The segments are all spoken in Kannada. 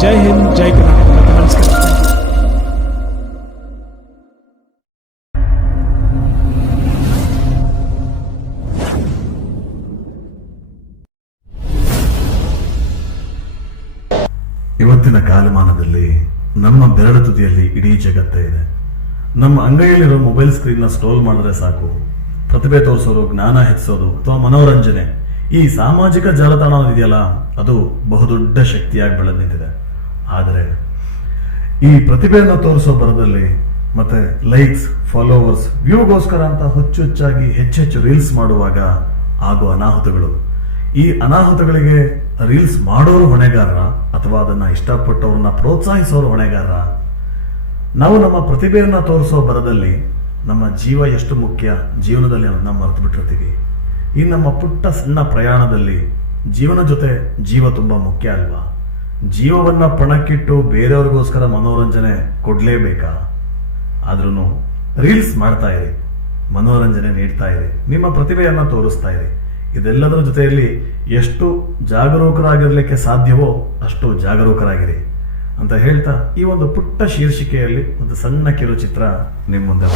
ಜೈ ಹಿಂದ್, ಜೈ ಕರ್ನಾಟಕ. ನಮಸ್ಕಾರ. ಇವತ್ತಿನ ಕಾಲಮಾನದಲ್ಲಿ ನಮ್ಮ ಬೆರಳು ತುದಿಯಲ್ಲಿ ಇಡೀ ಜಗತ್ತೇ ಇದೆ. ನಮ್ಮ ಅಂಗೈಯಲ್ಲಿರೋ ಮೊಬೈಲ್ ಸ್ಕ್ರೀನ್ನ ಸ್ಕ್ರೋಲ್ ಮಾಡಿದ್ರೆ ಸಾಕು, ಪ್ರತಿಭೆ ತೋರಿಸೋದು, ಜ್ಞಾನ ಹೆಚ್ಚಿಸೋದು ಅಥವಾ ಮನೋರಂಜನೆ, ಈ ಸಾಮಾಜಿಕ ಜಾಲತಾಣ ಇದೆಯಲ್ಲ, ಅದು ಬಹುದೊಡ್ಡ ಶಕ್ತಿಯಾಗಿ ಬೆಳೆದು ನಿಂತಿದೆ. ಆದರೆ ಈ ಪ್ರತಿಭೆಯನ್ನು ತೋರಿಸೋ ಬರದಲ್ಲಿ ಮತ್ತೆ ಲೈಕ್ಸ್, ಫಾಲೋವರ್ಸ್, ವ್ಯೂಗೋಸ್ಕರ ಅಂತ ಹುಚ್ಚುಚ್ಚಾಗಿ ಹೆಚ್ಚೆಚ್ಚು ರೀಲ್ಸ್ ಮಾಡುವಾಗ ಆಗುವ ಅನಾಹುತಗಳು, ಈ ಅನಾಹುತಗಳಿಗೆ ರೀಲ್ಸ್ ಮಾಡೋರು ಹೊಣೆಗಾರರ ಅಥವಾ ಅದನ್ನ ಇಷ್ಟಪಟ್ಟವ್ರನ್ನ ಪ್ರೋತ್ಸಾಹಿಸೋರು ಹೊಣೆಗಾರರ? ನಾವು ನಮ್ಮ ಪ್ರತಿಭೆಯನ್ನ ತೋರಿಸೋ ಬರದಲ್ಲಿ ನಮ್ಮ ಜೀವ ಎಷ್ಟು ಮುಖ್ಯ ಜೀವನದಲ್ಲಿ ಅದನ್ನ ಮರೆತು ಬಿಟ್ಟಿರ್ತೀವಿ. ಈ ನಮ್ಮ ಪುಟ್ಟ ಸಣ್ಣ ಪ್ರಯಾಣದಲ್ಲಿ ಜೀವನ ಜೊತೆ ಜೀವ ತುಂಬಾ ಮುಖ್ಯ ಅಲ್ವಾ? ಜೀವವನ್ನ ಪಣಕ್ಕಿಟ್ಟು ಬೇರೆಯವ್ರಿಗೋಸ್ಕರ ಮನೋರಂಜನೆ ಕೊಡ್ಲೇಬೇಕಾ? ಆದ್ರೂ ರೀಲ್ಸ್ ಮಾಡ್ತಾ ಇರಿ, ಮನೋರಂಜನೆ ನೀಡ್ತಾ ಇರಿ, ನಿಮ್ಮ ಪ್ರತಿಭೆಯನ್ನ ತೋರಿಸ್ತಾ ಇರಿ. ಇದೆಲ್ಲದರ ಜೊತೆಯಲ್ಲಿ ಎಷ್ಟು ಜಾಗರೂಕರಾಗಿರ್ಲಿಕ್ಕೆ ಸಾಧ್ಯವೋ ಅಷ್ಟು ಜಾಗರೂಕರಾಗಿರಿ ಅಂತ ಹೇಳ್ತಾ ಈ ಒಂದು ಪುಟ್ಟ ಶೀರ್ಷಿಕೆಯಲ್ಲಿ ಒಂದು ಸಣ್ಣ ಕಿರುಚಿತ್ರ ನಿಮ್ಮ ಮುಂದೆ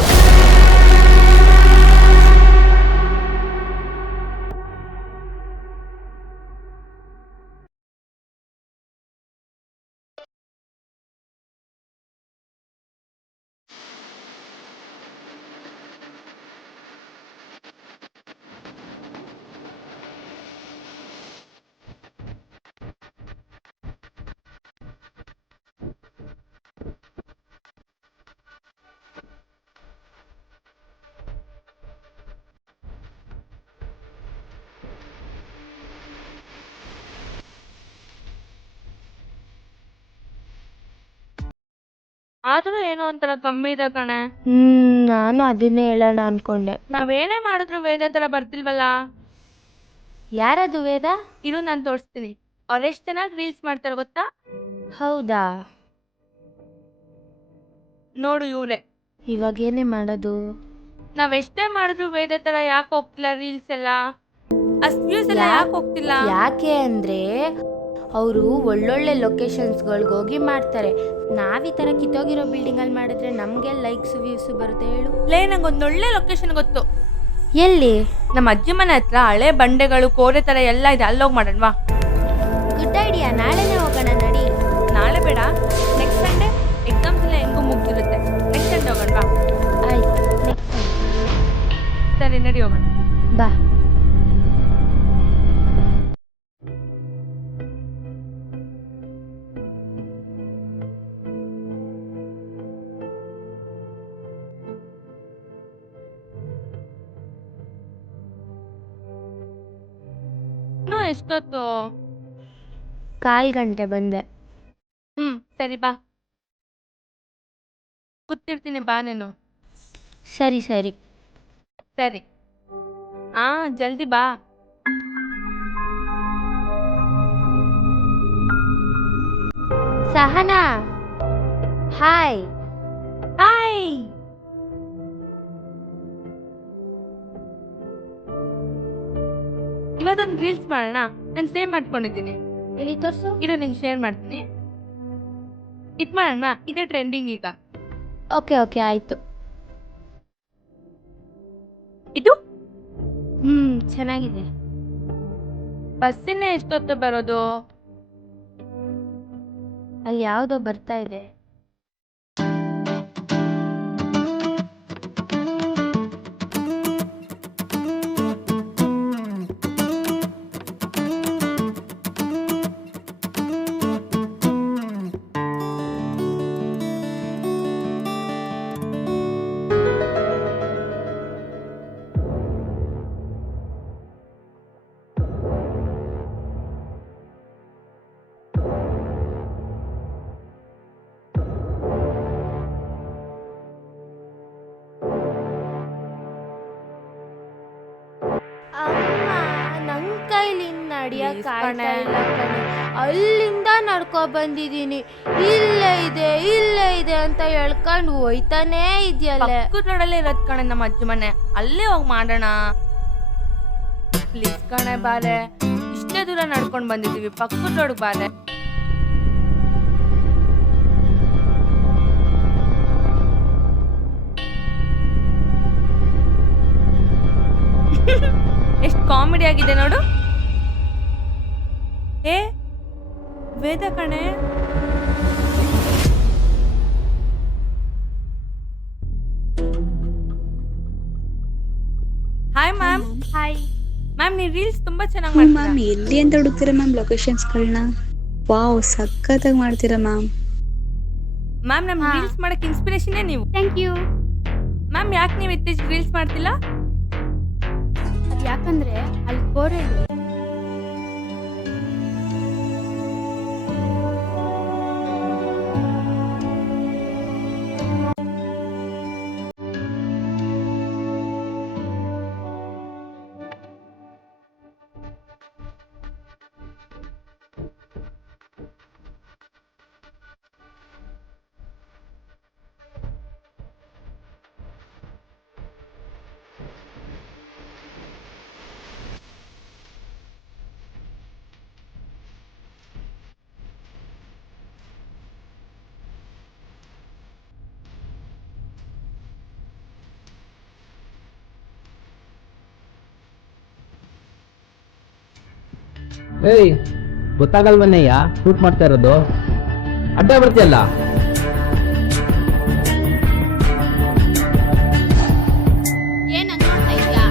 ಆದ್ರೂ ಏನೋ ಒಂಥರ ಕಮ್ಮಿ ಇದೆ ಕಣೆ. ನಾನು ಅದನ್ನೇ ಹೇಳೋಣ ಅನ್ಕೊಂಡೆ. ನಾವೇನೇ ಮಾಡಿದ್ರು ವೇದ ತರ ಬರ್ತಿಲ್ವಲ್ಲ. ಯಾರದು ವೇದ? ಇದು ನಾನು ತೋರಿಸ್ತೀನಿ. ಅವ್ರು ಎಷ್ಟು ಚೆನ್ನಾಗಿ ರೀಲ್ಸ್ ಮಾಡ್ತಾರೆ ಗೊತ್ತಾ? ಹೌದಾ? ನೋಡು ಇವ್ರೆ. ಇವಾಗ ಏನೇ ಮಾಡೋದು? ನಾವ್ ಎಷ್ಟೇ ಮಾಡಿದ್ರು ವೇದ ತರ ಯಾಕೆ ಹೋಗ್ತಿಲ್ಲ ರೀಲ್ಸ್ ಎಲ್ಲ? ಅಷ್ಟ್ ವ್ಯೂಸ್ ಎಲ್ಲ ಯಾಕೆ ಹೋಗ್ತಿಲ್ಲ? ಯಾಕೆ ಅಂದ್ರೆ ಅವರು ಒಳ್ಳೊಳ್ಳೆ ಲೊಕೇಶನ್ಸ್ಗಳಿಗೆ ಹೋಗಿ ಮಾಡ್ತಾರೆ. ನಾವ್ ಈ ತರ ಕಿತ್ತೋಗಿರೋ ಬಿಲ್ಡಿಂಗ್ ಅಲ್ಲಿ ಮಾಡಿದ್ರೆ ನಮ್ಗೆ ಲೈಕ್ಸ್ ವ್ಯೂಸ್ ಬರುತ್ತೆ ಹೇಳು. ನಂಗೊಂದು ಒಳ್ಳೆ ಲೊಕೇಶನ್ ಗೊತ್ತು. ಎಲ್ಲಿ? ನಮ್ಮ ಅಜ್ಜಿ ಮನೆ ಹತ್ರ ಹಳೆ ಬಂಡೆಗಳು, ಕೋರೆ ತರ ಎಲ್ಲ ಇದೆ, ಅಲ್ಲೋಗಿ ಮಾಡೋಣವಾ? Good idea. ನಾಳೆನೇ ಹೋಗೋಣ ನಡಿ. ನಾಳೆ ಬೇಡ, ನೆಕ್ಸ್ಟ್ ಸಂಡೇ. ಎಕ್ಸಾಮ್ಸ್ ಎಲ್ಲ ಹೆಂಗೂ ಮುಗ್ದಿರುತ್ತೆ. Next Sunday ಹೋಗೋಣವಾ? ಆಯ್ತು, ನೆಕ್ಸ್ಟ್ ಸರಿ, ನಡಿ ಹೋಗೋಣ. ಬಾ. ಎಷ್ಟೊತ್ತು? 1/4 ಗಂಟೆ ಬಂದೆ. ಸರಿ ಬಾ, ಕೂತಿರ್ತೀನಿ, ಬಾ ನೀನು. ಸರಿ ಸರಿ ಸರಿ, ಜಲ್ದಿ ಬಾ. ಸಹನಾ, ಹಾಯ್. ಹಾಯ್. ಇವತ್ತೊಂದು ರೀಲ್ಸ್ ಮಾಡೋಣ. ನಾನು ಸೇವ್ ಮಾಡ್ಕೊಂಡಿದ್ದೀನಿ. ಎಲ್ಲಿ ತೋರ್ಸು. ಇದು ನಿಂಗೆ ಶೇರ್ ಮಾಡ್ತೀನಿ. ಇದು ಮಾಡೋಣ, ಇದೇ ಟ್ರೆಂಡಿಂಗ್ ಈಗ. ಓಕೆ ಓಕೆ, ಆಯ್ತು. ಇದು ಚೆನ್ನಾಗಿದೆ. ಬಸ್ಸಿನ ಎಷ್ಟೊತ್ತು ಬರೋದು? ಅಲ್ಲಿ ಯಾವುದೋ ಬರ್ತಾ ಇದೆ. ನನ್ ಕೈಲಿ ನಡಿಯಕ್ ಆಗ್ತಾ ಇಲ್ಲ ಕಣೆ. ಅಲ್ಲಿಂದ ನಡ್ಕೊ ಬಂದಿದೀನಿ. ಇಲ್ಲೇ ಇದೆ ಅಂತ ಹೇಳ್ಕೊಂಡು ಹೋಯ್ತಾನೇ ಇದೆಯಲ್ಲ. ರೋಡಲ್ಲೇ ಇರೋದ್ ಕಣೆ ನಮ್ಮ ಅಜ್ಜಿ ಮನೆ, ಅಲ್ಲೇ ಹೋಗಿ ಮಾಡೋಣ. ಪ್ಲೀಸ್ ಕಣೆ ಬಾರೆ, ಇಷ್ಟೇ ದೂರ ನಡ್ಕೊಂಡ್ ಬಂದಿದೀವಿ, ಪಕ್ಕದ ರೋಡ್ ಬಾರೆ. ಎಷ್ಟು ಕಾಮಿಡಿ ಆಗಿದೆ ನೋಡು. ಏ ವೇದ ಕಣೆ. Hi ma'am. ಹಾಯ್ ಮ್ಯಾಮ್ ನೀವು ರೀಲ್ಸ್ ತುಂಬಾ ಚೆನ್ನಾಗಿ ಮ್ಯಾಮ್ ಮಾಡ್ತೀರಾ. ಎಲ್ಲಿ ಅಂತ ಹುಡುಕ್ತೀರಾ ಮ್ಯಾಮ್ ಲೊಕೇಶನ್ಸ್ಗಳನ್ನ? ವಾವ್ ಸಖತ್ತಾಗಿ ಮಾಡ್ತೀರಾ ಮ್ಯಾಮ್. ಮ್ಯಾಮ್ ನಮ್ ರೀಲ್ಸ್ ಮಾಡಕ್ ಇನ್ಸ್ಪಿರೇಷನ್ನೇ ನೀವು. Thank you. ಮ್ಯಾಮ್ ಯಾಕೆ ನೀವು ಇತ್ತೀಚೆಗೆ ರೀಲ್ಸ್ ಮಾಡ್ತಿಲ್ಲ? ಅದು ಯಾಕಂದ್ರೆ ಅಲ್ಲಿ ಕೋರಲ್ಲಿ ಏಯ್ ಗೊತ್ತಾಗಲ್ವನ್ನಯ್ಯ ಶೂಟ್ ಮಾಡ್ತಾ ಇರೋದು. ಅಡ್ಡ ಬರ್ತೀಯಲ್ಲ. ಏನ್ ನೋಡ್ತಾ ಇದ್ಯಾ?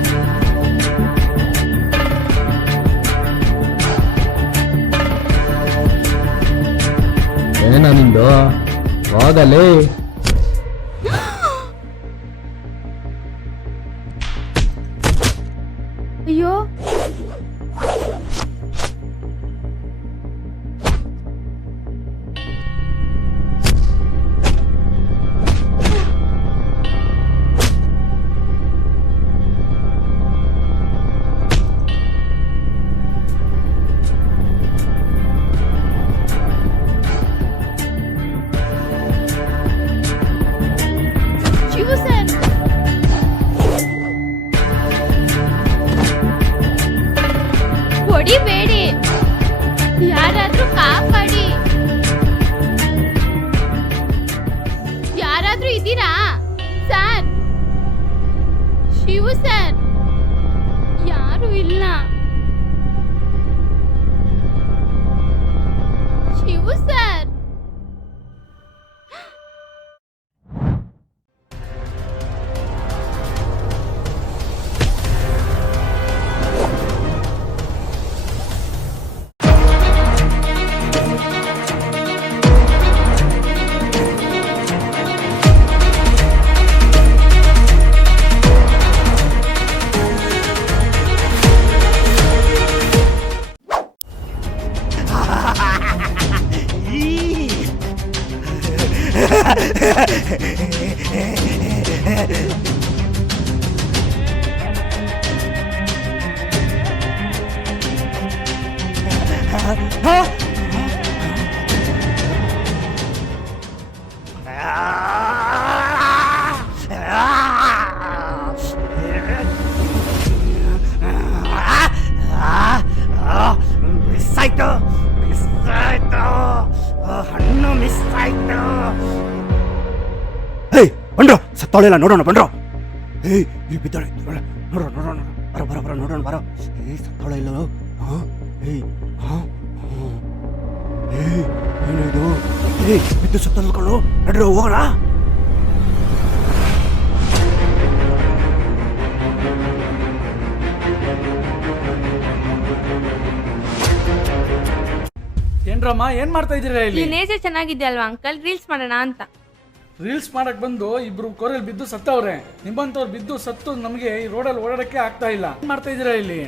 ಏನ ನಿಂದು ಹೋಗಲೇ. ಅಯ್ಯೋ ಶಿವು ಸರ್, ಹೊಡಿಬೇಡಿ, ಯಾರಾದ್ರೂ ಕಾಪಾಡಿ. ಯಾರಾದ್ರೂ ಇದ್ದೀರಾ ಸರ್? ಶಿವು ಸರ್, ಯಾರು ಇಲ್ಲ. ಶಿವು ಸರ್, ಮಿಸ್ ಆಯ್ತು, ಹಣ್ಣು ಮಿಸ್ ಆಯ್ತು. ಏಯ್ ಬಂಡ್ರೋ, ಸತ್ತೋಳಿಲ್ಲ ನೋಡೋಣ ಬಂಡ್ರೋ. ಏಯ್ ಇಲ್ಲಿ ಬಿದ್ದಾಳೆ, ನೋಡೋಣ ಬರೋ ಬರೋ ಬರೋ ನೋಡೋಣ ಬರೋ. ಏಯ್ ಸತ್ತೋಳ ಇಲ್ಲ. ಏಯ್ ಏಯ್ ಏನಿದು? ಏಯ್ ಬಿದ್ದು ಸತ್ತಲ್ಕೊಂಡು ನಡ್ರಿ ಹೋಗೋಣ. ಏನ್ರಮ್ಮ ಏನ್ ಮಾಡ್ತಾ ಇದೀರಾ ಇಲ್ಲಿ? ಈ ನೇಚರ್ ಚೆನ್ನಾಗಿದೆ ಅಲ್ವಾ ಅಂಕಲ್, ರೀಲ್ಸ್ ಮಾಡೋಣ ಅಂತ. ರೀಲ್ಸ್ ಮಾಡಕ್ ಬಂದು ಇಬ್ರು ಕೋರಲ್ಲಿ ಬಿದ್ದು ಸತ್ತವ್ರೆ. ನಿಮ್ಮಂತವ್ರು ಬಿದ್ದು ಸತ್ತು ನಮಗೆ ಈ ರೋಡಲ್ಲಿ ಓಡಾಡಕ್ಕೆ ಆಗ್ತಾ ಇಲ್ಲ. ಏನ್ ಮಾಡ್ತಾ ಇದೀರಾ ಇಲ್ಲಿ?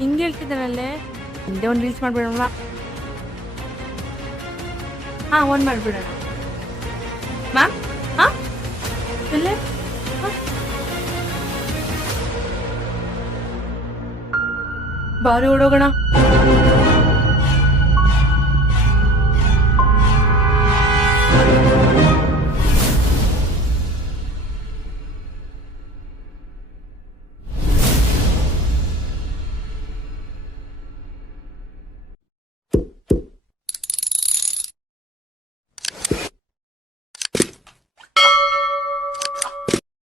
ಹಿಂಗೆ ಹೇಳ್ತಿದ್ದಾನಲ್ಲೇ, ಹಿಂದೆ ಒಂದು ರೀಲ್ಸ್ ಮಾಡ್ಬಿಡೋಣ. ಒಂದು ಮಾಡ್ಬಿಡೋಣ ಮ್ಯಾಮ್. ಇಲ್ಲೇ ಬಾರಿ ಓಡೋಗೋಣ.